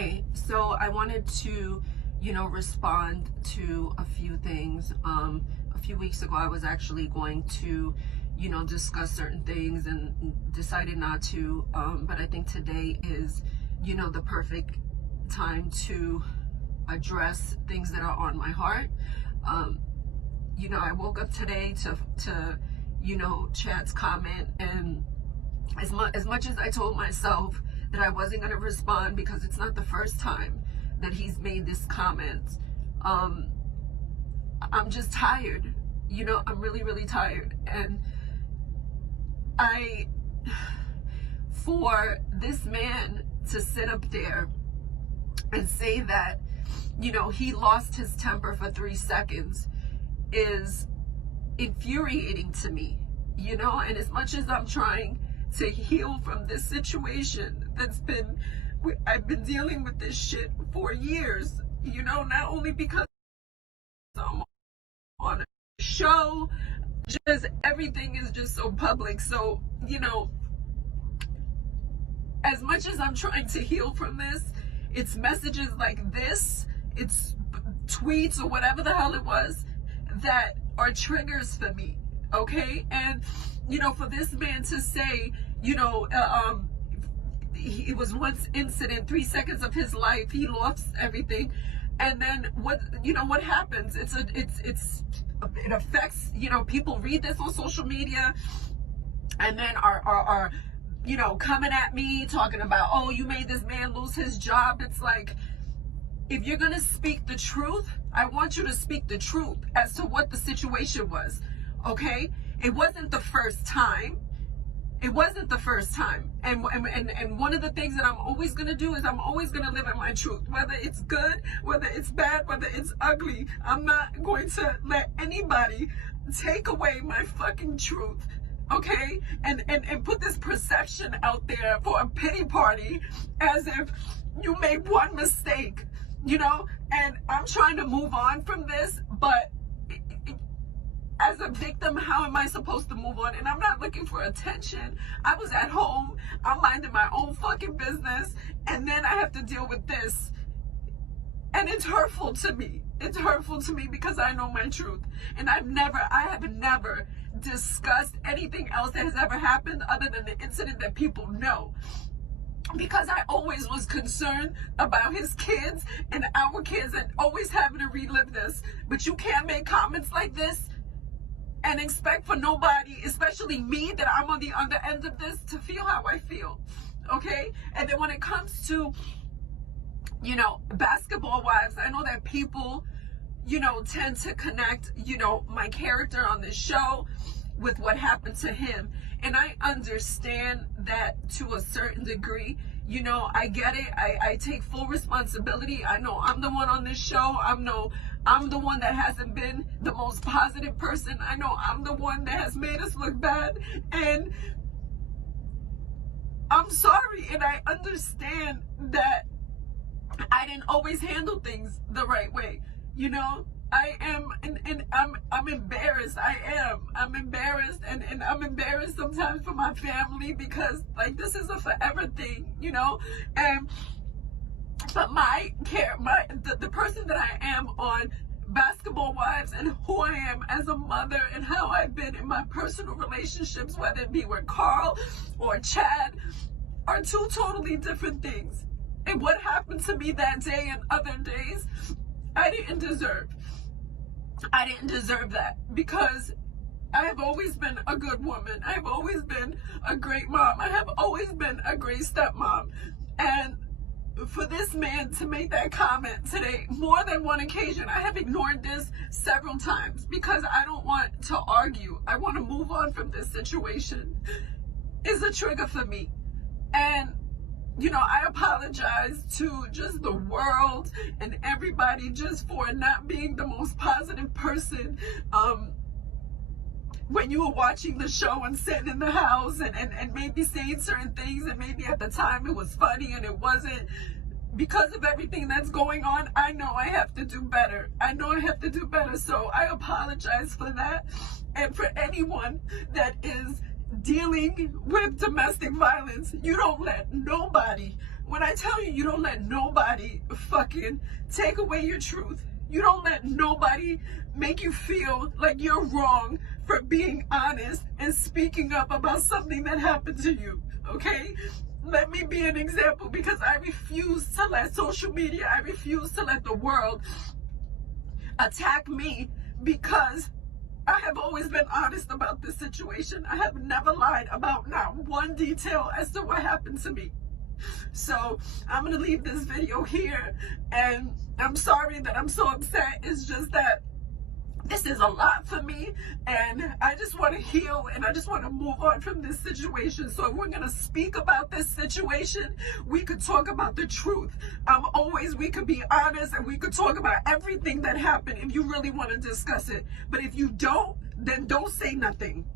Hey, so I wanted to, respond to a few things. A few weeks ago, I was actually going to, discuss certain things and decided not to. But I think today is, the perfect time to address things that are on my heart. I woke up today to Chad's comment, and as much as I told myself that I wasn't going to respond because it's not the first time that he's made this comment, I'm just tired. I'm really, really tired. And for this man to sit up there and say that, he lost his temper for 3 seconds is infuriating to me, and as much as I'm trying to heal from this situation I've been dealing with this shit for years, not only because I'm on a show, just everything is just so public. So, as much as I'm trying to heal from this, it's messages like this, it's tweets or whatever the hell it was that are triggers for me, okay? And, for this man to say, it was one incident, 3 seconds of his life, he lost everything, and then what happens? It affects, people read this on social media and then are coming at me talking about, oh, you made this man lose his job. It's like, if you're gonna speak the truth, I want you to speak the truth as to what the situation was, okay? It wasn't the first time. It wasn't the first time. And one of the things that I'm always going to do is I'm always going to live in my truth. Whether it's good, whether it's bad, whether it's ugly, I'm not going to let anybody take away my fucking truth, okay? And put this perception out there for a pity party as if you made one mistake, And I'm trying to move on from this, but as a victim, how am I supposed to move on? And I'm not looking for attention. I was at home, I'm minding my own fucking business, and then I have to deal with this. And it's hurtful to me. It's hurtful to me because I know my truth. And I have never discussed anything else that has ever happened other than the incident that people know. Because I always was concerned about his kids and our kids and always having to relive this. But you can't make comments like this and expect for nobody, especially me, that I'm on the other end of this, to feel how I feel, okay? And then when it comes to, basketball wives, I know that people, tend to connect, my character on this show with what happened to him. And I understand that to a certain degree. I get it. I take full responsibility. I know I'm the one on this show. I'm the one that hasn't been the most positive person. I know I'm the one that has made us look bad. And I'm sorry. And I understand that I didn't always handle things the right way. I am, and I'm embarrassed. I'm embarrassed, and I'm embarrassed sometimes for my family because, like, this is a forever thing, but the person that I am on Basketball Wives and who I am as a mother and how I've been in my personal relationships, whether it be with Carl or Chad, are two totally different things. And what happened to me that day and other days, I didn't deserve that, because I have always been a good woman. I have always been a great mom. I have always been a great stepmom. And for this man to make that comment today, more than one occasion, I have ignored this several times because I don't want to argue. I want to move on from this situation. Is a trigger for me. And I apologize to just the world and everybody just for not being the most positive person when you were watching the show and sitting in the house and maybe saying certain things, and maybe at the time it was funny and it wasn't. Because of everything that's going on, I know I have to do better. So I apologize for that. And for anyone that is dealing with domestic violence, you don't let nobody When I tell you, you don't let nobody fucking take away your truth. You don't let nobody make you feel like you're wrong for being honest and speaking up about something that happened to you, okay? Let me be an example, because I refuse to let social media, I refuse to let the world attack me, because I have always been honest about this situation. I have never lied about not one detail as to what happened to me. So I'm going to leave this video here, and I'm sorry that I'm so upset. It's just that this is a lot for me, and I just want to heal, and I just want to move on from this situation. So if we're going to speak about this situation, we could talk about the truth. We could be honest, and we could talk about everything that happened if you really want to discuss it. But if you don't, then don't say nothing.